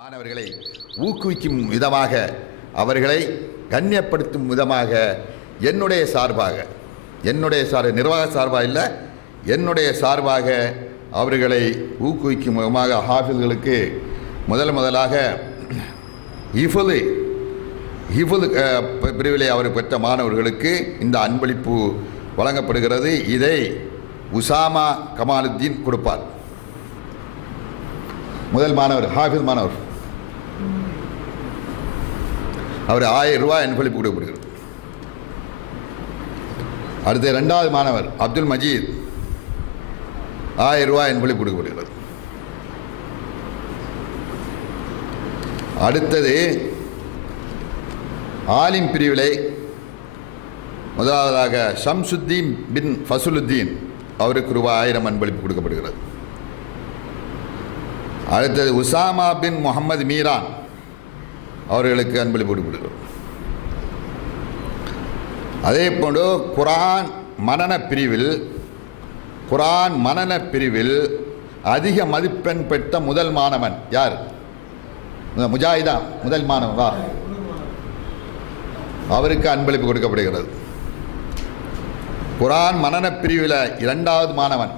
மாணவர்களை ஊக்குவிக்கும் விதமாக அவர்களை கண்ணியப்படுத்தும் விதமாக என்னுடைய சார்பாக என்னுடைய சார் நிர்வாக சார்பாக இல்லை என்னுடைய சார்பாக அவர்களை ஊக்குவிக்கும் விதமாக ஹாஃபில்களுக்கு முதல் முதலாக இஃபுது இஃபுது அஹ், பிரிவிலே அவர் பெற்ற மாணவர்களுக்கு இந்த அன்பளிப்பு வழங்கப்படுகிறது. இதை உசாமா கமாலுத்தீன் கொடுப்பார். முதல் மாணவர் ஹாஃபிஸ் மாணவர். அவர் ஆயிரம் ரூபாய் அன்பளிப்பு கொடுக்கப்படுகிறது. அடுத்து ரெண்டாவது மாணவர் அப்துல் மஜீத். ஆயிரம் ரூபாய் அன்பளிப்பு கொடுக்கப்படுகிறது. அடுத்தது ஆலிம் பிரிவிலை. முதலாவதாக ஷம்சுத்தீன் பின் ஃபசுலுத்தீன் அவருக்கு ரூபாய் ஆயிரம் அன்பளிப்பு கொடுக்கப்படுகிறது. அடுத்தது உசாமா பின் முகமது மீரான். அவர்களுக்கு அன்பளிப்பு கொடுக்கப்படுகிறது அதே போன்று குரான் மனன பிரிவில் குரான் மனன பிரிவில் அதிக மதிப்பெண் பெற்ற முதல் மாணவன் யார்? முஜாஹிதா முதல் மாணவன் வா. அவருக்கு அன்பளிப்பு கொடுக்கப்படுகிறது. குரான் மனன பிரிவில் இரண்டாவது மாணவன்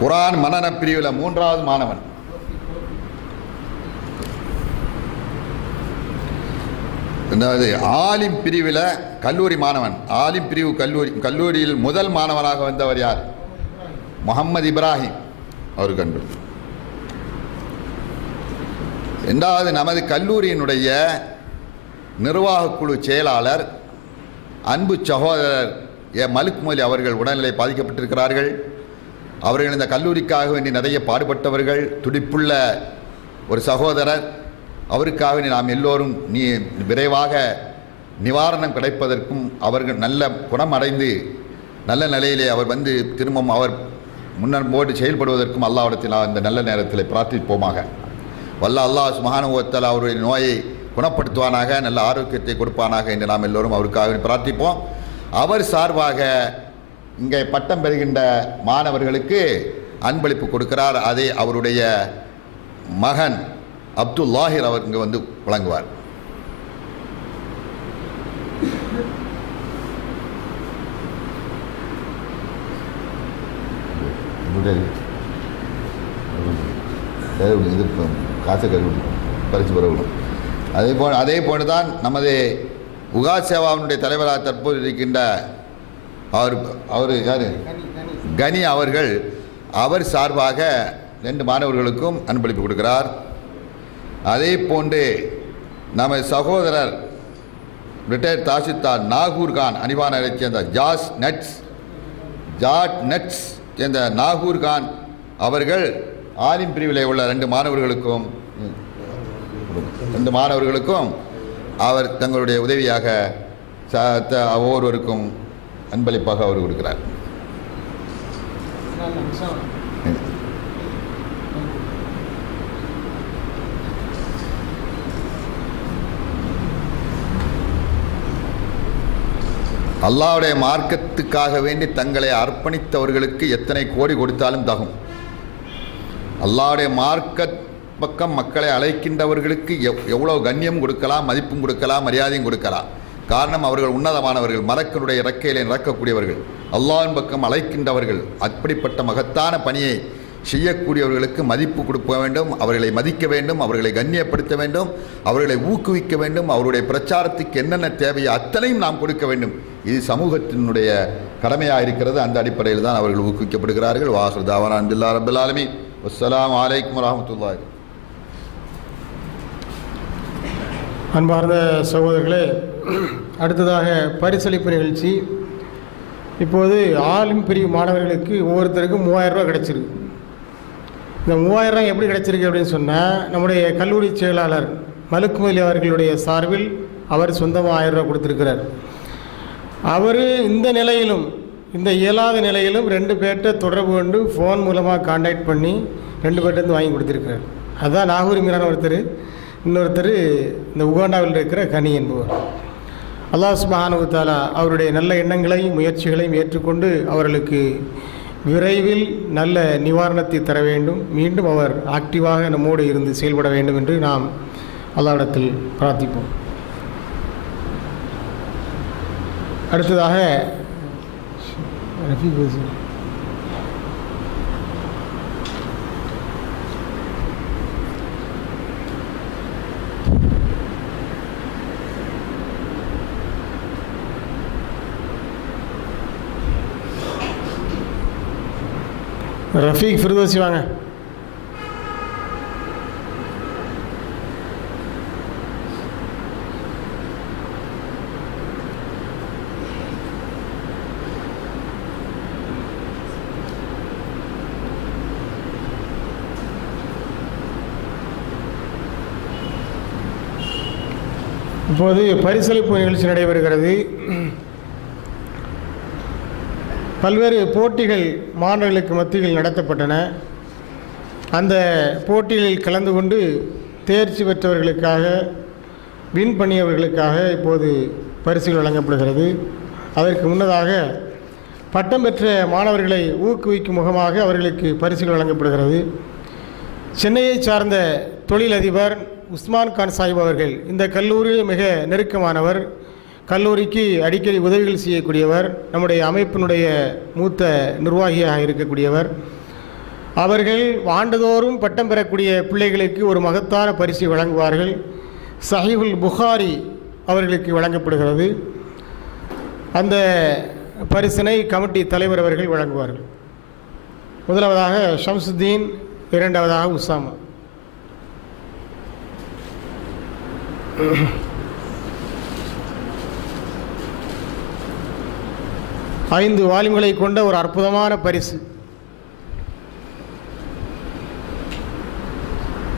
குரான் மனன பிரிவில் மூன்றாவது மாணவன். அதாவது ஆலிம் பிரிவில் கல்லூரி மாணவன். ஆலிம் பிரிவு கல்லூரி கல்லூரியில் முதல் மாணவனாக வந்தவர் யார்? முகமது இப்ராஹிம். அவர் கண்டு ரெண்டாவது நமது கல்லூரியினுடைய நிர்வாகக் குழு செயலாளர் அன்பு சகோதரர் ஏ. மலுக் மொழி அவர்கள் உடல்நிலை பாதிக்கப்பட்டிருக்கிறார்கள். அவர்கள் இந்த கல்லூரிக்காக வேண்டி நிறைய பாடுபட்டவர்கள் துடிப்புள்ள ஒரு சகோதரர். அவருக்காக வேண்டி நாம் எல்லோரும் நீ விரைவாக நிவாரணம் கிடைப்பதற்கும் அவர்கள் நல்ல குணமடைந்து நல்ல நிலையிலே அவர் வந்து திரும்பவும் அவர் முன்னோடு செயல்படுவதற்கும் அல்லாவிடத்தில் அந்த நல்ல நேரத்தில் பிரார்த்திப்போமாக. வல்ல அல்லாஹ் சுமகானுவத்தில் அவருடைய நோயை குணப்படுத்துவானாக நல்ல ஆரோக்கியத்தை கொடுப்பானாக என்று நாம் எல்லோரும் அவருக்காக பிரார்த்திப்போம். அவர் சார்பாக இங்கே பட்டம் பெறுகின்ற மாணவர்களுக்கு அன்பளிப்பு கொடுக்கிறார். அதை அவருடைய மகன் அப்துல்லாஹிர் அவர் இங்கே வந்து வழங்குவார். இது காசை பரிசு பெறவிடும் அதே போல் அதே போன்று தான் நமது உகா சேவாவினுடைய தலைவராக தற்போது இருக்கின்ற அவர் அவர் யார்? கனி அவர்கள் அவர் சார்பாக ரெண்டு மாணவர்களுக்கும் அன்பளிப்பு கொடுக்கிறார். அதே போன்று நமது சகோதரர் ரிட்டையர்ட் தாசித்தார் நாகூர் கான் அணிவானரைச் சேர்ந்த ஜாஸ் நட்ஸ் ஜாட் நட்ஸ் சேர்ந்த நாகூர் கான் அவர்கள் ஆலிம் பிரிவில் உள்ள ரெண்டு மாணவர்களுக்கும் ரெண்டு மாணவர்களுக்கும் அவர் தங்களுடைய உதவியாக ச- த- ஒவ்வொருவருக்கும் அன்பளிப்பாக அவர் கொடுக்கிறார். அல்லாவுடைய மார்க்கத்துக்காக வேண்டி தங்களை அர்ப்பணித்தவர்களுக்கு எத்தனை கோடி கொடுத்தாலும் தகும். அல்லாவுடைய மார்க்க பக்கம் மக்களை அழைக்கின்றவர்களுக்கு எவ் எவ்வளோ கண்ணியம் கொடுக்கலாம் மதிப்பும் கொடுக்கலாம் மரியாதையும் கொடுக்கலாம். காரணம் அவர்கள் உன்னதமானவர்கள் மலக்கனுடைய இறக்கையிலே நடக்கக்கூடியவர்கள். அல்லாவின் பக்கம் அழைக்கின்றவர்கள். அப்படிப்பட்ட மகத்தான பணியை செய்யக்கூடியவர்களுக்கு மதிப்பு கொடுக்க வேண்டும் அவர்களை மதிக்க வேண்டும் அவர்களை கண்ணியப்படுத்த வேண்டும் அவர்களை ஊக்குவிக்க வேண்டும் அவருடைய பிரச்சாரத்துக்கு என்னென்ன தேவையோ அத்தனையும் நாம் கொடுக்க வேண்டும். இது சமூகத்தினுடைய கடமையாக இருக்கிறது. அந்த அடிப்படையில் தான் அவர்கள் ஊக்குவிக்கப்படுகிறார்கள். வாசர் தாவான் அன்பில்லா ரபுல்லாலுமி அஸ்லாம் வலைக்கம் அலைக்கும் அன்பார்ந்த சகோதரர்களே அடுத்ததாக பரிசளிப்பு நிகழ்ச்சி. இப்போது ஆளும் பிரிவு மாணவர்களுக்கு ஒவ்வொருத்தருக்கும் மூவாயிரம் ரூபா கிடைச்சிருக்கு. இந்த மூவாயிரம் ரூபா எப்படி கிடைச்சிருக்கு அப்படின்னு சொன்னால் நம்முடைய கல்லூரி செயலாளர் மலுக்குமலி அவர்களுடைய சார்பில் அவர் சொந்தமாக ஆயிரம் ரூபா கொடுத்துருக்கிறார். அவர் இந்த நிலையிலும் இந்த இயலாத நிலையிலும் ரெண்டு பேர்கிட்ட தொடர்பு கொண்டு ஃபோன் மூலமாக காண்டாக்ட் பண்ணி ரெண்டு பேர்ட்டேருந்து வாங்கி கொடுத்துருக்கிறார். அதுதான் நாகூர் மீரான ஒருத்தர். இன்னொருத்தர் இந்த உகாண்டாவில் இருக்கிற கனி என்பவர். அல்லாஹ் சுப்ஹானஹு அவருடைய நல்ல எண்ணங்களையும் முயற்சிகளையும் ஏற்றுக்கொண்டு அவர்களுக்கு விரைவில் நல்ல நிவாரணத்தை தர வேண்டும். மீண்டும் அவர் ஆக்டிவாக நம்மோடு இருந்து செயல்பட வேண்டும் என்று நாம் அல்லாவிடத்தில் பிரார்த்திப்போம். அடுத்ததாக ரஃபீக் ஃபிரதோசி வாங்க. இப்போது பரிசளிப்பு நிகழ்ச்சி நடைபெறுகிறது. பல்வேறு போட்டிகள் மாணவர்களுக்கு மத்தியில் நடத்தப்பட்டன. அந்த போட்டிகளில் கலந்து கொண்டு தேர்ச்சி பெற்றவர்களுக்காக வின் பண்ணியவர்களுக்காக இப்போது பரிசுகள் வழங்கப்படுகிறது. அதற்கு முன்னதாக பட்டம் பெற்ற மாணவர்களை ஊக்குவிக்கும் முகமாக அவர்களுக்கு பரிசுகள் வழங்கப்படுகிறது. சென்னையை சார்ந்த தொழிலதிபர் உஸ்மான் கான் சாஹிப் அவர்கள் இந்த கல்லூரியில் மிக நெருக்கமானவர். கல்லூரிக்கு அடிக்கடி உதவிகள் செய்யக்கூடியவர் நம்முடைய அமைப்பினுடைய மூத்த நிர்வாகியாக இருக்கக்கூடியவர். அவர்கள் ஆண்டுதோறும் பட்டம் பெறக்கூடிய பிள்ளைகளுக்கு ஒரு மகத்தான பரிசை வழங்குவார்கள். சஹிபுல் புகாரி அவர்களுக்கு வழங்கப்படுகிறது. அந்த பரிசினை கமிட்டி தலைவர் அவர்கள் வழங்குவார்கள். முதலாவதாக ஷம்சுத்தீன் இரண்டாவதாக உசாமா. ஐந்து வால்யூம்களை கொண்ட ஒரு அற்புதமான பரிசு.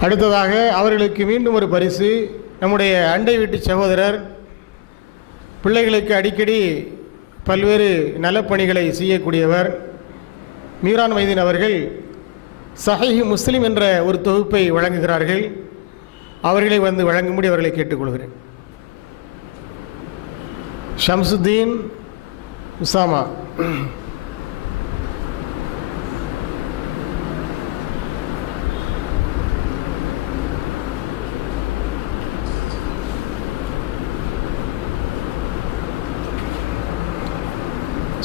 அடுத்ததாக அவர்களுக்கு மீண்டும் ஒரு பரிசு. நம்முடைய அண்டை வீட்டு சகோதரர் பிள்ளைகளுக்கு அடிக்கடி பல்வேறு நலப்பணிகளை செய்யக்கூடியவர் மீரான் மைதீன் அவர்கள் சஹி முஸ்லீம் என்ற ஒரு தொகுப்பை வழங்குகிறார்கள். அவர்களை வந்து வழங்கும்படி அவர்களை கேட்டுக்கொள்கிறேன். ஷம்சுத்தீன் உசாமா.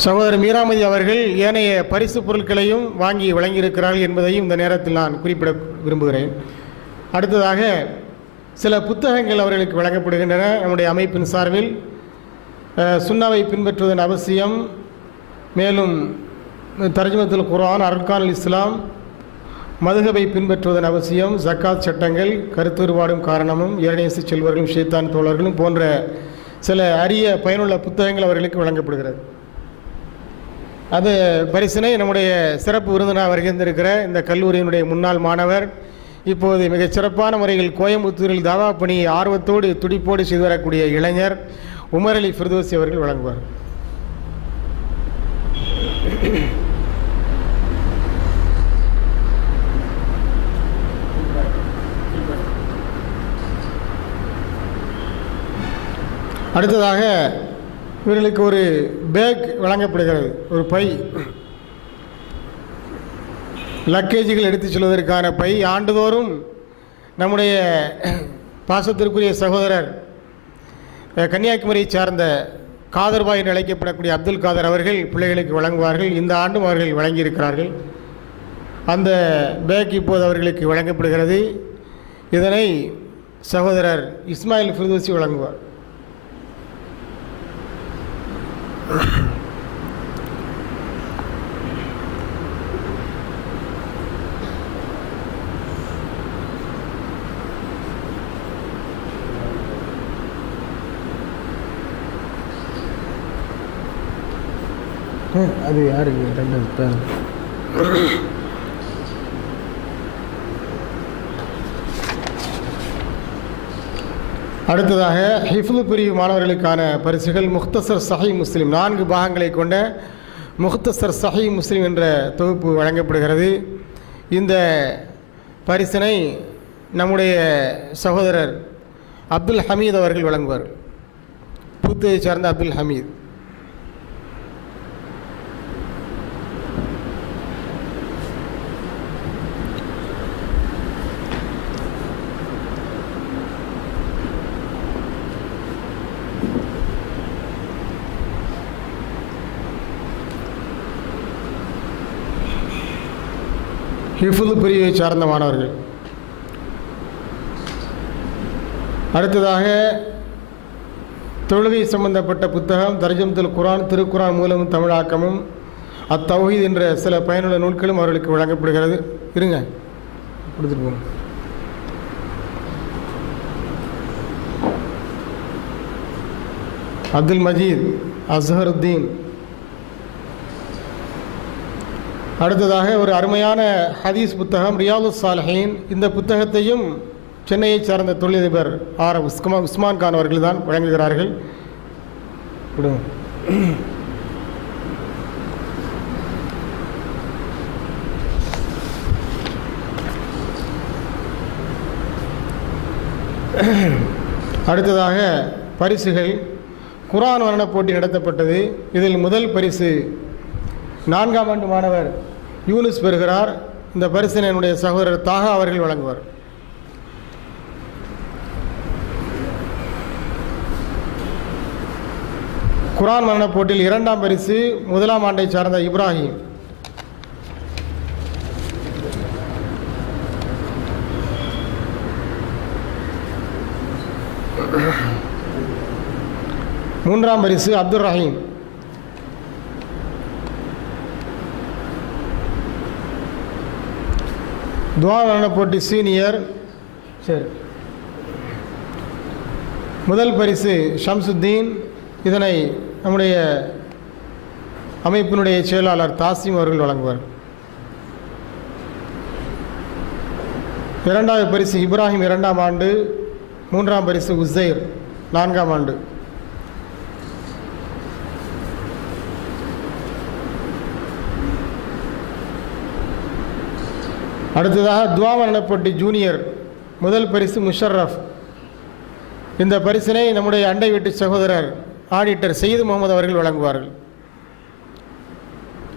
சகோதரர் மீராமதி அவர்கள் ஏனைய பரிசு பொருட்களையும் வாங்கி வழங்கியிருக்கிறார்கள் என்பதையும் இந்த நேரத்தில் நான் குறிப்பிட விரும்புகிறேன். அடுத்ததாக சில புத்தகங்கள் அவர்களுக்கு வழங்கப்படுகின்றன. நம்முடைய அமைப்பின் சார்பில் சுண்ணாவை பின்பற்றுவதன் அவசியம் மேலும் தர்ஜுமத்துல் குர்ஆன் அர்கான் இஸ்லாம் மதுகபை பின்பற்றுவதன் அவசியம் ஜக்காத் சட்டங்கள் கருத்துருவாடும் காரணமும் இரணேசு செல்வர்களும் ஷேத்தான் தோழர்களும் போன்ற சில அரிய பயனுள்ள புத்தகங்கள் அவர்களுக்கு வழங்கப்படுகிறது. அது பரிசினை நம்முடைய சிறப்பு விருந்தினர் வருகின்றிருக்கிற இந்த கல்லூரியினுடைய முன்னாள் மாணவர் இப்போது மிகச் சிறப்பான முறையில் கோயம்புத்தூரில் தாவா பணியை ஆர்வத்தோடு துடிப்போடு செய்து வரக்கூடிய இளைஞர் உமர் அலி ஃபிர்தோசி அவர்கள் வழங்குவார். அடுத்ததாக இவர்களுக்கு ஒரு பேக் வழங்கப்படுகிறது ஒரு பை. லக்கேஜுகள் எடுத்துச் செல்வதற்கான பை. ஆண்டுதோறும் நம்முடைய பாசத்திற்குரிய சகோதரர் கன்னியாகுமரியை சார்ந்த காதர்பாய் என்று அழைக்கப்படக்கூடிய அப்துல் காதர் அவர்கள் பிள்ளைகளுக்கு வழங்குவார்கள். இந்த ஆண்டும் அவர்கள் வழங்கியிருக்கிறார்கள். அந்த பேக் இப்போது அவர்களுக்கு வழங்கப்படுகிறது. இதனை சகோதரர் இஸ்மாயில் ஃபிர்தோசி வழங்குவார். அது யாருக்கு ரெண்டு அடுத்ததாக ஹிஃப்லு பிரிவு மாணவர்களுக்கான பரிசுகள் முக்தசர் சஹி முஸ்லீம். நான்கு பாகங்களை கொண்ட முக்தசர் சஹி முஸ்லீம் என்ற தொகுப்பு வழங்கப்படுகிறது. இந்த பரிசினை நம்முடைய சகோதரர் அப்துல் ஹமீத் அவர்கள் வழங்குவார். பூத்தையை சார்ந்த அப்துல் ஹமீத். ஹிஃபுல் பிரிவை சார்ந்த மாணவர்கள். அடுத்ததாக தொழுகை சம்பந்தப்பட்ட புத்தகம் தர்ஜம்துல் குரான் திருக்குரான் மூலமும் தமிழாக்கமும் அத்தௌஹீத் என்ற சில பயனுள்ள நூல்களும் அவர்களுக்கு வழங்கப்படுகிறது. இருங்க. கொடுத்துட்டு போங்க. அப்துல் மஜீத் அஸ்ஹருத்தீன் அடுத்ததாக ஒரு அருமையான ஹதீஸ் புத்தகம் ரியாது சாலஹீன். இந்த புத்தகத்தையும் சென்னையைச் சார்ந்த தொழிலதிபர் ஆர். உஸ்மா உஸ்மான் கான் அவர்கள் தான் வழங்குகிறார்கள். அடுத்ததாக பரிசுகள். குரான் வர்ண போட்டி நடத்தப்பட்டது. இதில் முதல் பரிசு நான்காம் ஆண்டு மாணவர் யூனிஸ் பெறுகிறார். இந்த பரிசினை என்னுடைய சகோதரர் தாகா அவர்கள் வழங்குவார். குரான் மரண போட்டியில் இரண்டாம் பரிசு முதலாம் ஆண்டை சார்ந்த இப்ராஹிம். மூன்றாம் பரிசு அப்துல் ரஹீம். துவா வர்ண போட்டி சீனியர். சரி. முதல் பரிசு ஷம்சுத்தீன். இதனை நம்முடைய அமைப்பினுடைய செயலாளர் தாசிம் அவர்கள் வழங்குவார். இரண்டாவது பரிசு இப்ராஹிம் இரண்டாம் ஆண்டு மூன்றாம் பரிசு உசைர் நான்காம் ஆண்டு. அடுத்ததாக துவாமரணப்பட்டி ஜூனியர் முதல் பரிசு முஷர்ரஃப். இந்த பரிசினை நம்முடைய அண்டை வீட்டு சகோதரர் ஆடிட்டர் செய்து முகமது அவர்கள் வழங்குவார்கள்.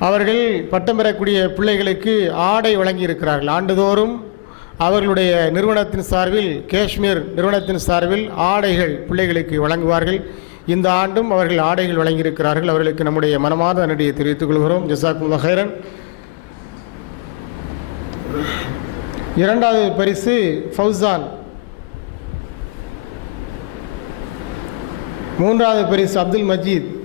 அவர்கள் பட்டம் பெறக்கூடிய பிள்ளைகளுக்கு ஆடை வழங்கி இருக்கிறார்கள் ஆண்டுதோறும் அவர்களுடைய நிறுவனத்தின் சார்பில் காஷ்மீர் நிறுவனத்தின் சார்பில் ஆடைகள் பிள்ளைகளுக்கு வழங்குவார்கள். இந்த ஆண்டும் அவர்கள் ஆடைகள் வழங்கியிருக்கிறார்கள். அவர்களுக்கு நம்முடைய மனமார்ந்த நன்றியை தெரிவித்துக் கொள்கிறோம். ஜசாக்குல்லா ஹைரன் இரண்டாவது பரிசு ஃபவுசான். மூன்றாவது பரிசு அப்துல் மஜீத்.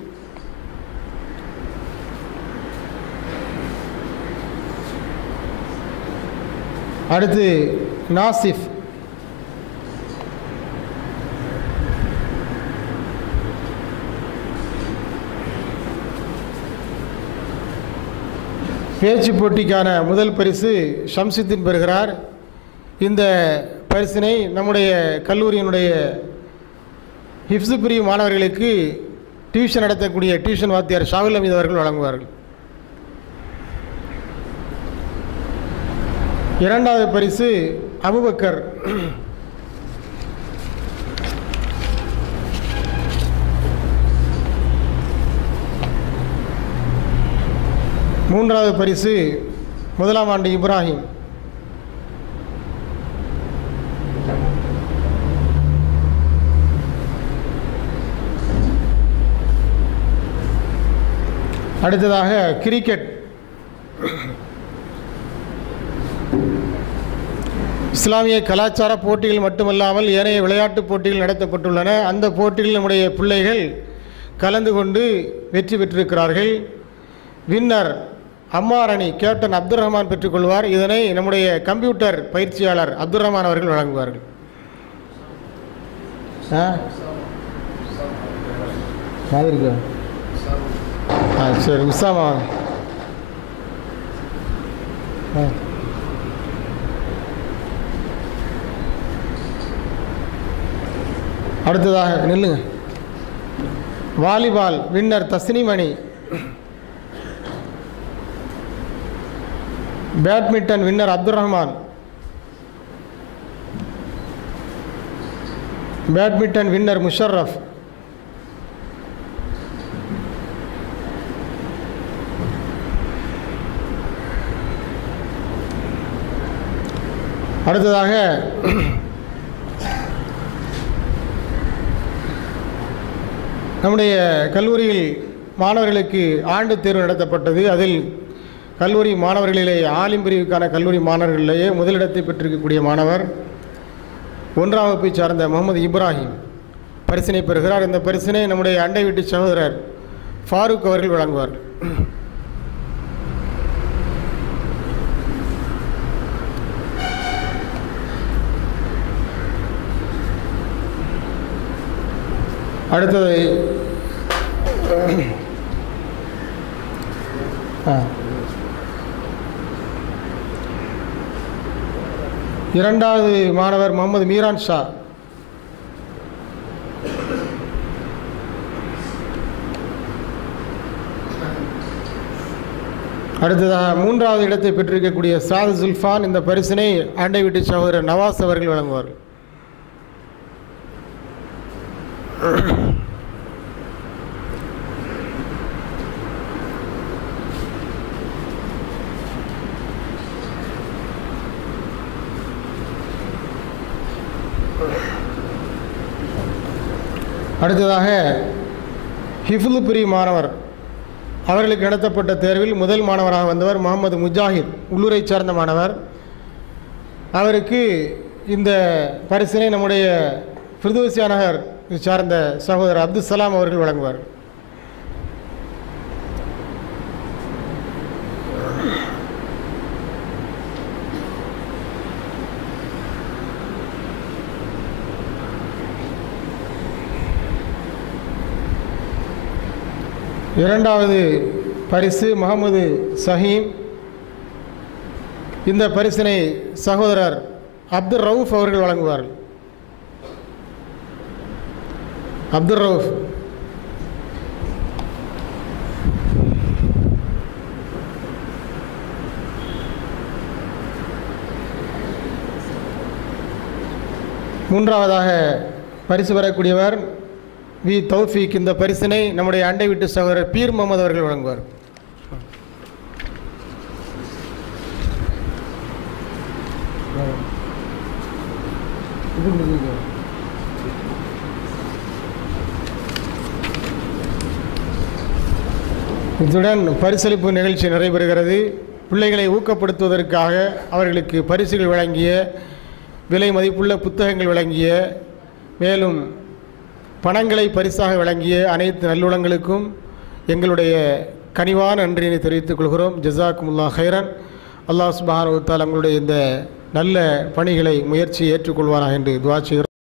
அடுத்து நாசிஃப். பேச்சு போட்டிக்கான முதல் பரிசு ஷம்சுத்தீன் பெறுகிறார். இந்த பரிசினை நம்முடைய கல்லூரியினுடைய ஹிப்ஸு பிரிவு மாணவர்களுக்கு டியூஷன் நடத்தக்கூடிய டியூஷன் வாத்தியார் ஷாகுல் அமீத் அவர்கள் வழங்குவார்கள். இரண்டாவது பரிசு அபுபக்கர். மூன்றாவது பரிசு முதலாம் ஆண்டு இப்ராஹிம். அடுத்ததாக கிரிக்கெட் இஸ்லாமிய கலாச்சார போட்டிகள் மட்டுமல்லாமல் ஏனைய விளையாட்டுப் போட்டிகள் நடத்தப்பட்டுள்ளன. அந்த போட்டிகளில் நம்முடைய பிள்ளைகள் கலந்து கொண்டு வெற்றி பெற்றிருக்கிறார்கள். வின்னர் அம்மாரணி கேப்டன் அப்துல் ரஹ்மான் பெற்றுக்கொள்வார். இதனை நம்முடைய கம்ப்யூட்டர் பயிற்சியாளர் அப்துல் ரஹ்மான் அவர்கள் வழங்குவார்கள். ஆ? ஆ சரி உசாமா ஆ. அடுத்ததாக நில்லுங்க. Volleyball winner தஸ்னிமணி. Badminton winner Abdul Rahman badminton winner Musharraf அடுத்ததாக நம்முடைய கல்லூரியில் மாணவர்களுக்கு ஆண்டு தேர்வு நடத்தப்பட்டது. அதில் கல்லூரி மாணவர்களிலே ஆலிம் பிரிவுக்கான கல்லூரி மாணவர்களிலேயே முதலிடத்தை பெற்றிருக்கக்கூடிய மாணவர் ஒன்றாம் வகுப்பை சார்ந்த முகமது இப்ராஹிம். பரிசினை பெறுகிறார். இந்த பரிசினை நம்முடைய அண்டை வீட்டு சகோதரர் ஃபாரூக் அவர்கள் வழங்குவார். அடுத்தது ஆ. இரண்டாவது மாணவர் முகமது மீரான் ஷா. அடுத்ததாக மூன்றாவது இடத்தை பெற்றிருக்கக்கூடிய சாது சுல்ஃபான் இந்த பரிசினை ஆண்டை வீட்டு சகோதரர் நவாஸ் அவர்கள் வழங்குவார்கள். அடுத்ததாக ஹிஃபுல் பிரி மாணவர். அவர்களுக்கு நடத்தப்பட்ட தேர்வில் முதல் மாணவராக வந்தவர் முகமது முஜாஹித் உள்ளூரை சார்ந்த மாணவர். அவருக்கு இந்த பரிசினை நம்முடைய ஃபிர்தோசியா நகர் சார்ந்த சகோதரர் அப்துல் சலாம் அவர்கள் வழங்குவார். இரண்டாவது பரிசு முகமது சஹீம். இந்த பரிசினை சகோதரர் அப்துல் ரவுஃப் அவர்கள் வழங்குவார்கள். அப்துல் ரவுஃப். மூன்றாவதாக பரிசு பெறக்கூடியவர் வி தௌஃபீக் இந்த பரிசினை நம்முடைய அண்டை வீட்டு சகோதரர் பீர் முகமது அவர்கள் வழங்குவார். இத்துடன் பரிசளிப்பு நிகழ்ச்சி நடைபெறுகிறது. பிள்ளைகளை ஊக்கப்படுத்துவதற்காக அவர்களுக்கு பரிசுகள் வழங்கிய விலை மதிப்புள்ள புத்தகங்கள் வழங்கிய மேலும் பணங்களை பரிசாக வழங்கிய அனைத்து நல்லுளங்களுக்கும் எங்களுடைய கனிவான நன்றியினை தெரிவித்துக் கொள்கிறோம். ஜசாக்குமுல்லா ஹைரன் அல்லாஹ் சுபானுத்தால் அவங்களுடைய இந்த நல்ல பணிகளை முயற்சி ஏற்றுக்கொள்வாராக என்று துவா செய்கிறோம்.